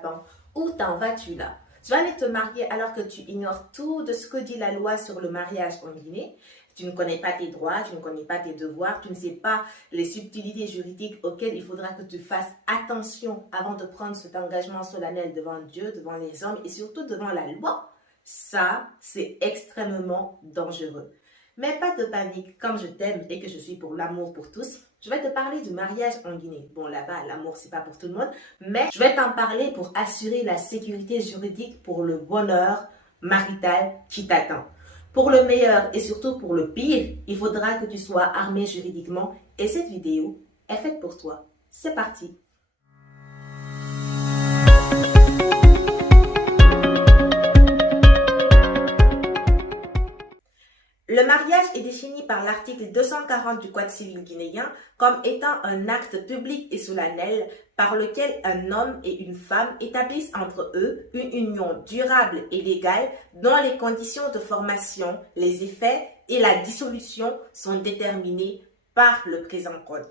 t'attend? Où t'en vas-tu là? Tu vas aller te marier alors que tu ignores tout de ce que dit la loi sur le mariage en Guinée. Tu ne connais pas tes droits, tu ne connais pas tes devoirs, tu ne sais pas les subtilités juridiques auxquelles il faudra que tu fasses attention avant de prendre cet engagement solennel devant Dieu, devant les hommes et surtout devant la loi. Ça, c'est extrêmement dangereux. Mais pas de panique, comme je t'aime et que je suis pour l'amour pour tous, je vais te parler du mariage en Guinée. Bon, là-bas, l'amour, c'est pas pour tout le monde, mais je vais t'en parler pour assurer la sécurité juridique pour le bonheur marital qui t'attend. Pour le meilleur et surtout pour le pire, il faudra que tu sois armé juridiquement et cette vidéo est faite pour toi. C'est parti! Le mariage est défini par l'article 240 du Code civil guinéen comme étant un acte public et solennel par lequel un homme et une femme établissent entre eux une union durable et légale dont les conditions de formation, les effets et la dissolution sont déterminés par le présent code.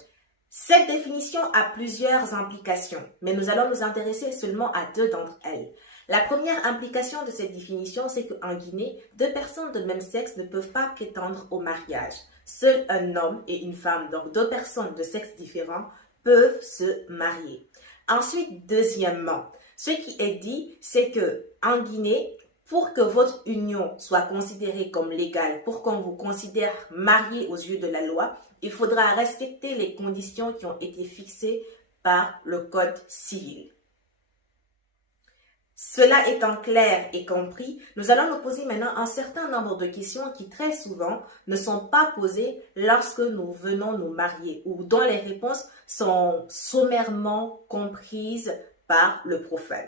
Cette définition a plusieurs implications, mais nous allons nous intéresser seulement à deux d'entre elles. La première implication de cette définition, c'est qu'en Guinée, deux personnes de même sexe ne peuvent pas prétendre au mariage. Seul un homme et une femme, donc deux personnes de sexe différent, peuvent se marier. Ensuite, deuxièmement, ce qui est dit, c'est que en Guinée, pour que votre union soit considérée comme légale, pour qu'on vous considère marié aux yeux de la loi, il faudra respecter les conditions qui ont été fixées par le Code civil. Cela étant clair et compris, nous allons nous poser maintenant un certain nombre de questions qui très souvent ne sont pas posées lorsque nous venons nous marier ou dont les réponses sont sommairement comprises par le profane.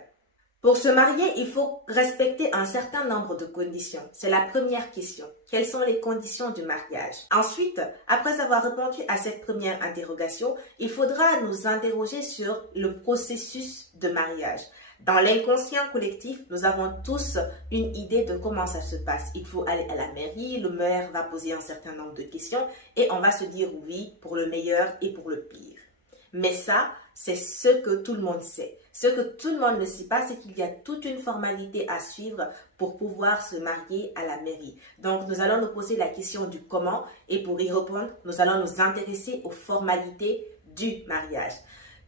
Pour se marier, il faut respecter un certain nombre de conditions. C'est la première question. Quelles sont les conditions du mariage? Ensuite, après avoir répondu à cette première interrogation, il faudra nous interroger sur le processus de mariage. Dans l'inconscient collectif, nous avons tous une idée de comment ça se passe. Il faut aller à la mairie, le maire va poser un certain nombre de questions et on va se dire oui pour le meilleur et pour le pire. Mais ça, c'est ce que tout le monde sait. Ce que tout le monde ne sait pas, c'est qu'il y a toute une formalité à suivre pour pouvoir se marier à la mairie. Donc, nous allons nous poser la question du comment et pour y répondre, nous allons nous intéresser aux formalités du mariage.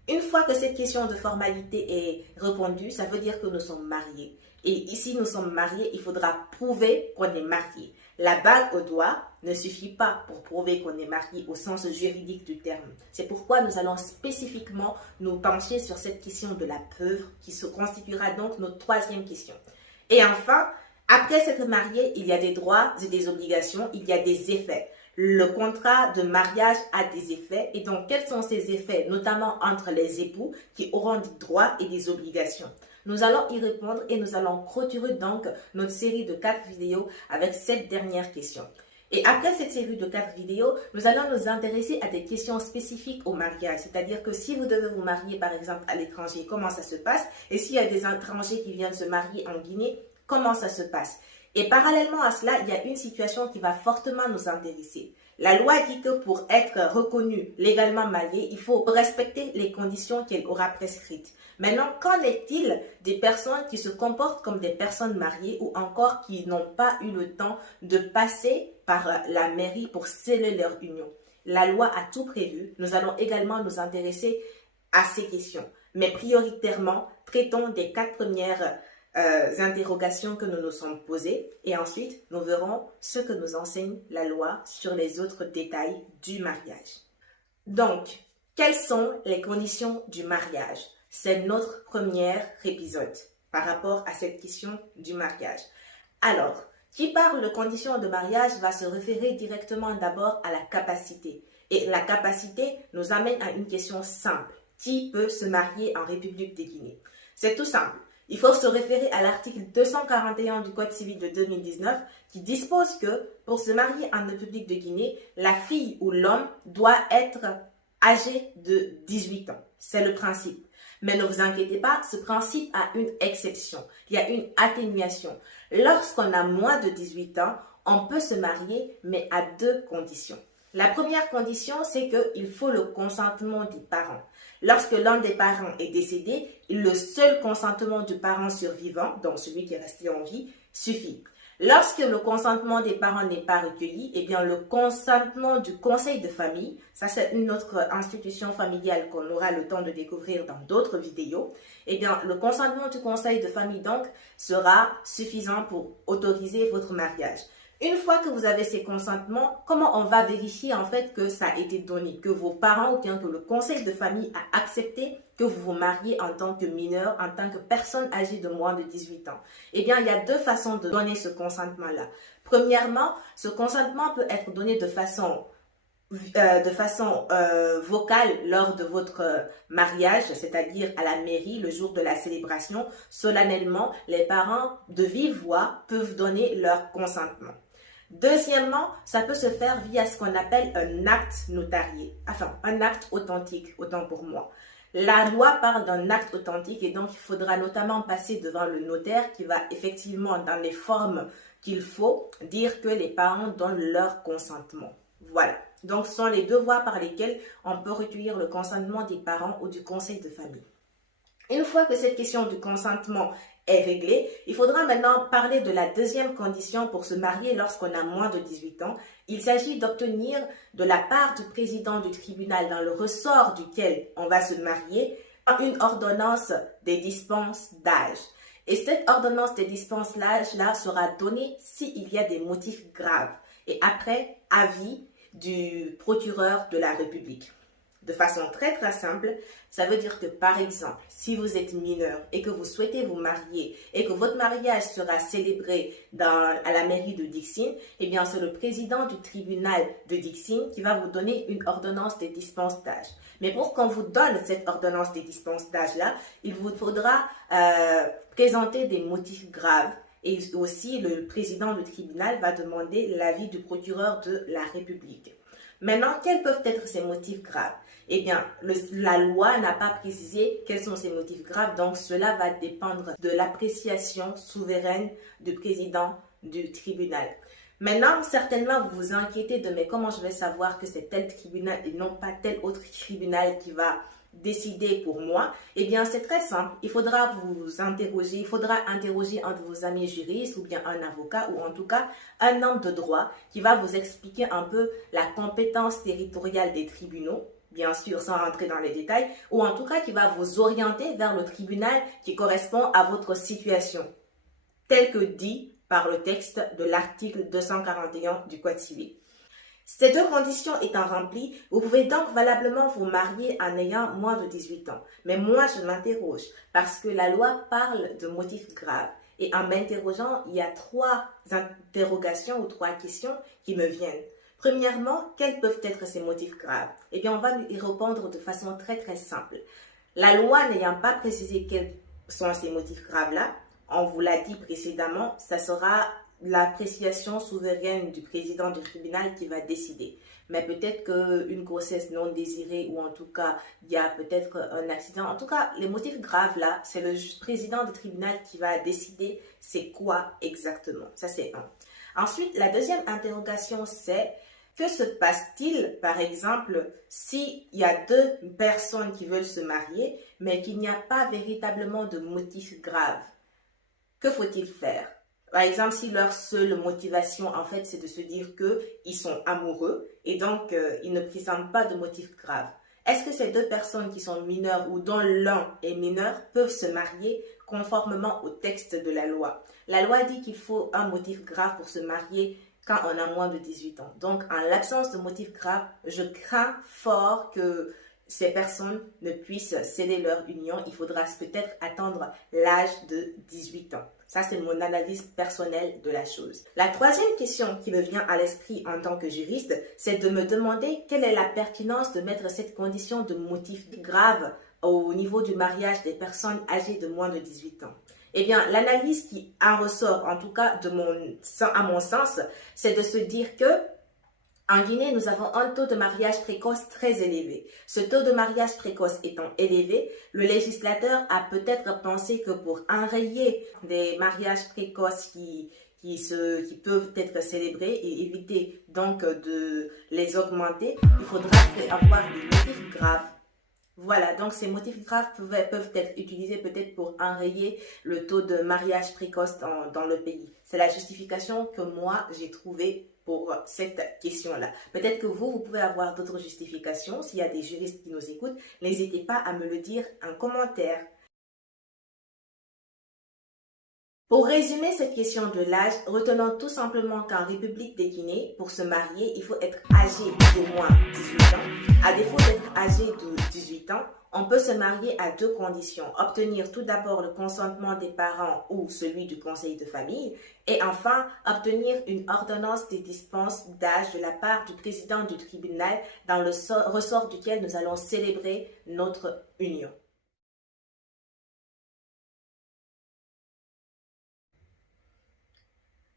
Une fois que cette question de formalité est répondue, ça veut dire que nous sommes mariés. Et ici, nous sommes mariés, il faudra prouver qu'on est mariés. La bague au doigt ne suffit pas pour prouver qu'on est marié au sens juridique du terme. C'est pourquoi nous allons spécifiquement nous pencher sur cette question de la preuve qui se constituera donc notre troisième question. Et enfin, après s'être marié, il y a des droits et des obligations, il y a des effets. Le contrat de mariage a des effets et donc quels sont ces effets, notamment entre les époux qui auront des droits et des obligations. Nous allons y répondre et nous allons clôturer donc notre série de 4 vidéos avec cette dernière question. Et après cette série de 4 vidéos, nous allons nous intéresser à des questions spécifiques au mariage. C'est-à-dire que si vous devez vous marier par exemple à l'étranger, comment ça se passe? Et s'il y a des étrangers qui viennent se marier en Guinée, comment ça se passe? Et parallèlement à cela, il y a une situation qui va fortement nous intéresser. La loi dit que pour être reconnu légalement marié, il faut respecter les conditions qu'elle aura prescrites. Maintenant, qu'en est-il des personnes qui se comportent comme des personnes mariées ou encore qui n'ont pas eu le temps de passer par la mairie pour sceller leur union? La loi a tout prévu. Nous allons également nous intéresser à ces questions. Mais prioritairement, traitons des 4 premières interrogations que nous nous sommes posées et ensuite nous verrons ce que nous enseigne la loi sur les autres détails du mariage. Donc, quelles sont les conditions du mariage? C'est notre premier épisode par rapport à cette question du mariage. Alors, qui parle de conditions de mariage va se référer directement d'abord à la capacité. Et la capacité nous amène à une question simple. Qui peut se marier en République de Guinée? C'est tout simple. Il faut se référer à l'article 241 du Code civil de 2019 qui dispose que pour se marier en République de Guinée, la fille ou l'homme doit être âgé de 18 ans. C'est le principe. Mais ne vous inquiétez pas, ce principe a une exception. Il y a une atténuation. Lorsqu'on a moins de 18 ans, on peut se marier, mais à 2 conditions. La première condition, c'est qu'il faut le consentement des parents. Lorsque l'un des parents est décédé, le seul consentement du parent survivant, donc celui qui est resté en vie, suffit. Lorsque le consentement des parents n'est pas recueilli, eh bien le consentement du conseil de famille, ça c'est une autre institution familiale qu'on aura le temps de découvrir dans d'autres vidéos, eh bien le consentement du conseil de famille donc sera suffisant pour autoriser votre mariage. Une fois que vous avez ces consentements, comment on va vérifier en fait que ça a été donné, que vos parents ou bien que le conseil de famille a accepté que vous vous mariez en tant que mineur, en tant que personne âgée de moins de 18 ans? Eh bien, il y a deux façons de donner ce consentement-là. Premièrement, ce consentement peut être donné de façon vocale lors de votre mariage, c'est-à-dire à la mairie, le jour de la célébration. Solennellement, les parents de vive voix peuvent donner leur consentement. Deuxièmement, ça peut se faire via ce qu'on appelle un acte notarié, enfin un acte authentique, autant pour moi. La loi parle d'un acte authentique et donc il faudra notamment passer devant le notaire qui va effectivement, dans les formes qu'il faut, dire que les parents donnent leur consentement. Voilà. Donc, ce sont les deux voies par lesquelles on peut recueillir le consentement des parents ou du conseil de famille. Une fois que cette question du consentement est réglée, il faudra maintenant parler de la deuxième condition pour se marier lorsqu'on a moins de 18 ans. Il s'agit d'obtenir de la part du président du tribunal dans le ressort duquel on va se marier une ordonnance des dispenses d'âge. Et cette ordonnance des dispenses d'âge-là sera donnée s'il y a des motifs graves. Et après, avis du procureur de la République. De façon très très simple, ça veut dire que par exemple, si vous êtes mineur et que vous souhaitez vous marier et que votre mariage sera célébré à la mairie de Dixine, eh bien c'est le président du tribunal de Dixine qui va vous donner une ordonnance des dispenses d'âge. Mais pour qu'on vous donne cette ordonnance des dispenses d'âge-là, il vous faudra présenter des motifs graves. Et aussi, le président du tribunal va demander l'avis du procureur de la République. Maintenant, quels peuvent être ces motifs graves? Eh bien, la loi n'a pas précisé quels sont ces motifs graves, donc cela va dépendre de l'appréciation souveraine du président du tribunal. Maintenant, certainement, vous vous inquiétez de mais comment je vais savoir que c'est tel tribunal et non pas tel autre tribunal qui va décider pour moi? Eh bien, c'est très simple. Il faudra vous interroger, il faudra interroger un de vos amis juristes ou bien un avocat ou en tout cas un homme de droit qui va vous expliquer un peu la compétence territoriale des tribunaux, bien sûr sans rentrer dans les détails, ou en tout cas qui va vous orienter vers le tribunal qui correspond à votre situation, tel que dit par le texte de l'article 241 du Code civil. Ces deux conditions étant remplies, vous pouvez donc valablement vous marier en ayant moins de 18 ans. Mais moi, je m'interroge parce que la loi parle de motifs graves. Et en m'interrogeant, il y a trois interrogations ou trois questions qui me viennent. Premièrement, quels peuvent être ces motifs graves? Eh bien, on va y répondre de façon très très simple. La loi n'ayant pas précisé quels sont ces motifs graves-là, on vous l'a dit précédemment, ça sera l'appréciation souveraine du président du tribunal qui va décider. Mais peut-être qu'une grossesse non désirée ou en tout cas, il y a peut-être un accident. En tout cas, les motifs graves là, c'est le président du tribunal qui va décider c'est quoi exactement. Ça, c'est un. Ensuite, la deuxième interrogation, c'est que se passe-t-il, par exemple, s'il y a deux personnes qui veulent se marier, mais qu'il n'y a pas véritablement de motifs graves? Que faut-il faire? Par exemple, si leur seule motivation, en fait, c'est de se dire qu'ils sont amoureux et donc ils ne présentent pas de motifs graves. Est-ce que ces deux personnes qui sont mineures ou dont l'un est mineur peuvent se marier conformément au texte de la loi? La loi dit qu'il faut un motif grave pour se marier quand on a moins de 18 ans. Donc, en l'absence de motif grave, je crains fort que ces personnes ne puissent sceller leur union. Il faudra peut-être attendre l'âge de 18 ans. Ça, c'est mon analyse personnelle de la chose. La troisième question qui me vient à l'esprit en tant que juriste, c'est de me demander quelle est la pertinence de mettre cette condition de motif grave au niveau du mariage des personnes âgées de moins de 18 ans. Eh bien, l'analyse qui en ressort, en tout cas à mon sens, c'est de se dire que en Guinée, nous avons un taux de mariage précoce très élevé. Ce taux de mariage précoce étant élevé, le législateur a peut-être pensé que pour enrayer des mariages précoces qui qui peuvent être célébrés et éviter donc de les augmenter, il faudra avoir des motifs graves. Voilà, donc ces motifs graves peuvent être utilisés peut-être pour enrayer le taux de mariage précoce dans le pays. C'est la justification que moi j'ai trouvée pour cette question-là. Peut-être que vous pouvez avoir d'autres justifications. S'il y a des juristes qui nous écoutent, n'hésitez pas à me le dire en commentaire. Pour résumer cette question de l'âge, retenons tout simplement qu'en République de Guinée, pour se marier, il faut être âgé d'au moins 18 ans. À défaut d'être âgé de 18 ans, on peut se marier à deux conditions. Obtenir tout d'abord le consentement des parents ou celui du conseil de famille. Et enfin, obtenir une ordonnance de dispense d'âge de la part du président du tribunal dans le ressort duquel nous allons célébrer notre union.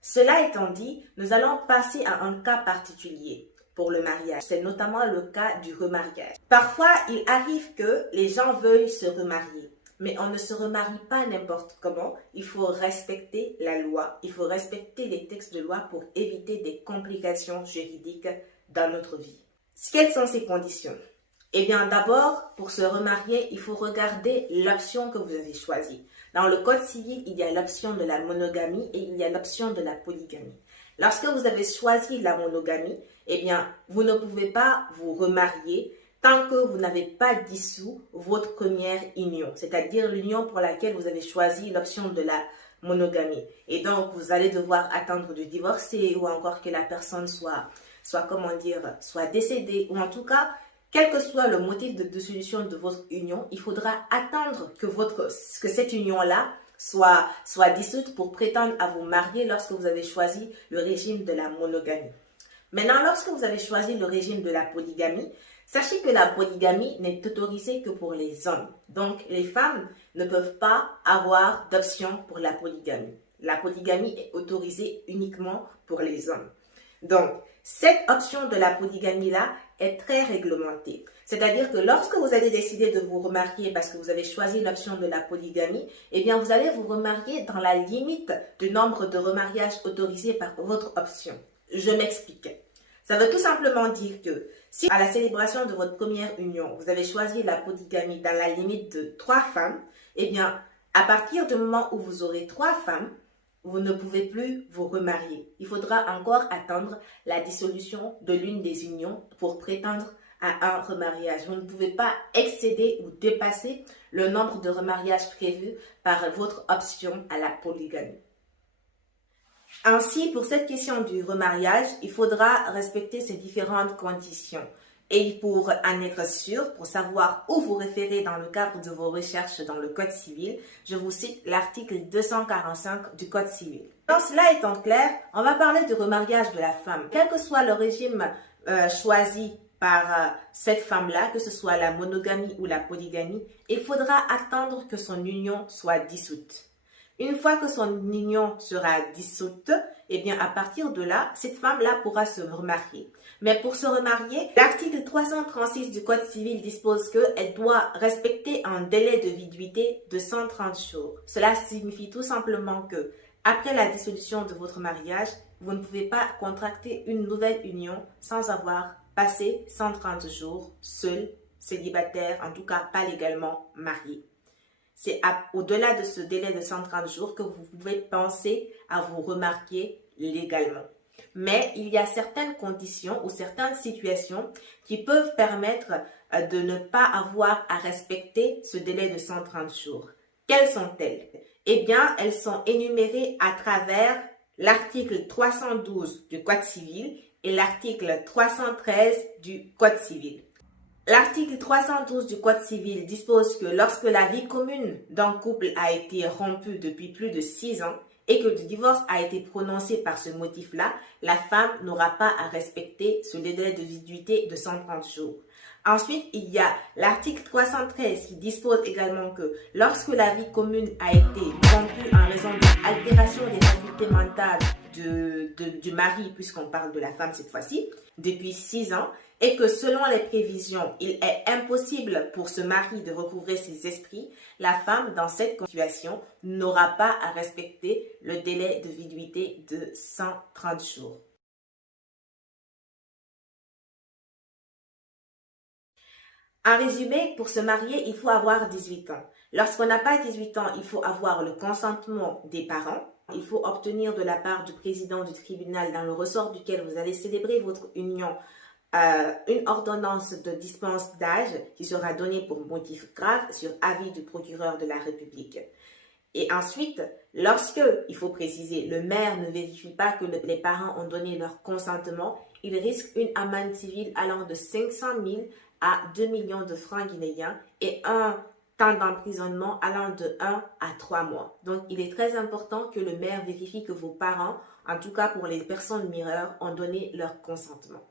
Cela étant dit, nous allons passer à un cas particulier pour le mariage. C'est notamment le cas du remariage. Parfois, il arrive que les gens veuillent se remarier, mais on ne se remarie pas n'importe comment. Il faut respecter la loi, il faut respecter les textes de loi pour éviter des complications juridiques dans notre vie. Quelles sont ces conditions? Eh bien, d'abord, pour se remarier, il faut regarder l'option que vous avez choisie. Dans le Code civil, il y a l'option de la monogamie et il y a l'option de la polygamie. Lorsque vous avez choisi la monogamie, eh bien, vous ne pouvez pas vous remarier tant que vous n'avez pas dissous votre première union, c'est-à-dire l'union pour laquelle vous avez choisi l'option de la monogamie. Et donc, vous allez devoir attendre de divorcer ou encore que la personne soit décédée ou en tout cas, quel que soit le motif de dissolution de votre union, il faudra attendre que cette union-là soit dissoute pour prétendre à vous marier lorsque vous avez choisi le régime de la monogamie. Maintenant, lorsque vous avez choisi le régime de la polygamie, sachez que la polygamie n'est autorisée que pour les hommes. Donc, les femmes ne peuvent pas avoir d'option pour la polygamie. La polygamie est autorisée uniquement pour les hommes. Donc, cette option de la polygamie-là est très réglementée. C'est-à-dire que lorsque vous allez décider de vous remarier parce que vous avez choisi l'option de la polygamie, eh bien, vous allez vous remarier dans la limite du nombre de remariages autorisés par votre option. Je m'explique. Ça veut tout simplement dire que si à la célébration de votre première union, vous avez choisi la polygamie dans la limite de 3 femmes, eh bien, à partir du moment où vous aurez 3 femmes, vous ne pouvez plus vous remarier. Il faudra encore attendre la dissolution de l'une des unions pour prétendre à un remariage. Vous ne pouvez pas excéder ou dépasser le nombre de remariages prévus par votre option à la polygamie. Ainsi, pour cette question du remariage, il faudra respecter ces différentes conditions. Et pour en être sûr, pour savoir où vous référer dans le cadre de vos recherches dans le Code civil, je vous cite l'article 245 du Code civil. Donc, cela étant clair, on va parler du remariage de la femme. Quel que soit le régime choisi par cette femme-là, que ce soit la monogamie ou la polygamie, il faudra attendre que son union soit dissoute. Une fois que son union sera dissoute, eh bien, à partir de là, cette femme-là pourra se remarier. Mais pour se remarier, l'article 336 du Code civil dispose qu'elle doit respecter un délai de viduité de 130 jours. Cela signifie tout simplement que, après la dissolution de votre mariage, vous ne pouvez pas contracter une nouvelle union sans avoir passé 130 jours seul, célibataire, en tout cas pas légalement marié. C'est au-delà de ce délai de 130 jours que vous pouvez penser à vous remarier légalement. Mais il y a certaines conditions ou certaines situations qui peuvent permettre de ne pas avoir à respecter ce délai de 130 jours. Quelles sont-elles? Eh bien, elles sont énumérées à travers l'article 312 du Code civil et l'article 313 du Code civil. L'article 312 du Code civil dispose que lorsque la vie commune d'un couple a été rompue depuis plus de 6 ans et que le divorce a été prononcé par ce motif-là, la femme n'aura pas à respecter ce délai de viduité de 130 jours. Ensuite, il y a l'article 313 qui dispose également que lorsque la vie commune a été rompue en raison d'une altération des facultés mentales du mari, puisqu'on parle de la femme cette fois-ci, depuis 6 ans, et que selon les prévisions, il est impossible pour ce mari de recouvrer ses esprits, la femme, dans cette situation, n'aura pas à respecter le délai de viduité de 130 jours. En résumé, pour se marier, il faut avoir 18 ans. Lorsqu'on n'a pas 18 ans, il faut avoir le consentement des parents. Il faut obtenir de la part du président du tribunal dans le ressort duquel vous allez célébrer votre union une ordonnance de dispense d'âge qui sera donnée pour motif grave sur avis du procureur de la République. Et ensuite, lorsque, il faut préciser, le maire ne vérifie pas que les parents ont donné leur consentement, il risque une amende civile allant de 500 000 à 2 millions de francs guinéens et un temps d'emprisonnement allant de 1 à 3 mois. Donc, il est très important que le maire vérifie que vos parents, en tout cas pour les personnes mineures, ont donné leur consentement.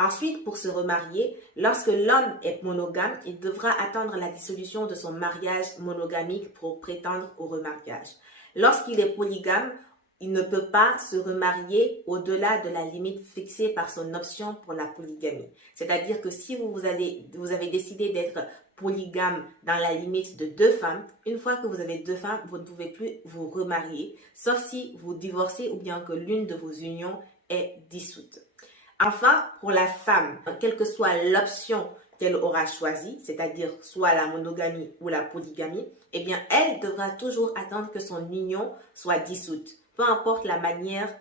Ensuite, pour se remarier, lorsque l'homme est monogame, il devra attendre la dissolution de son mariage monogamique pour prétendre au remariage. Lorsqu'il est polygame, il ne peut pas se remarier au-delà de la limite fixée par son option pour la polygamie. C'est-à-dire que si vous avez décidé d'être polygame dans la limite de 2 femmes, une fois que vous avez 2 femmes, vous ne pouvez plus vous remarier, sauf si vous divorcez ou bien que l'une de vos unions est dissoute. Enfin, pour la femme, quelle que soit l'option qu'elle aura choisie, c'est-à-dire soit la monogamie ou la polygamie, eh bien, elle devra toujours attendre que son union soit dissoute, peu importe la manière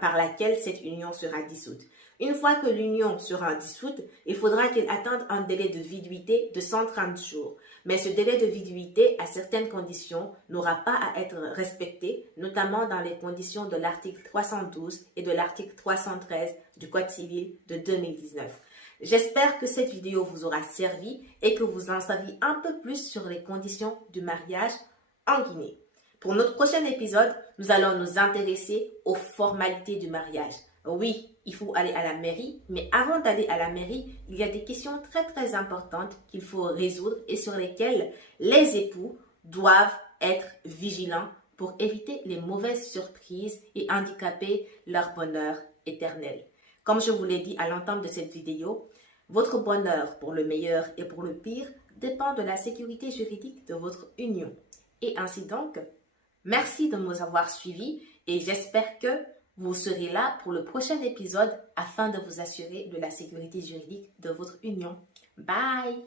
par laquelle cette union sera dissoute. Une fois que l'union sera dissoute, il faudra qu'elle attende un délai de viduité de 130 jours. Mais ce délai de viduité, à certaines conditions, n'aura pas à être respecté, notamment dans les conditions de l'article 312 et de l'article 313 du Code civil de 2019. J'espère que cette vidéo vous aura servi et que vous en saviez un peu plus sur les conditions du mariage en Guinée. Pour notre prochain épisode, nous allons nous intéresser aux formalités du mariage. Oui, il faut aller à la mairie, mais avant d'aller à la mairie, il y a des questions très importantes qu'il faut résoudre et sur lesquelles les époux doivent être vigilants pour éviter les mauvaises surprises et handicaper leur bonheur éternel. Comme je vous l'ai dit à l'entame de cette vidéo, votre bonheur pour le meilleur et pour le pire dépend de la sécurité juridique de votre union. Et ainsi donc, merci de nous avoir suivis et j'espère que vous serez là pour le prochain épisode afin de vous assurer de la sécurité juridique de votre union. Bye!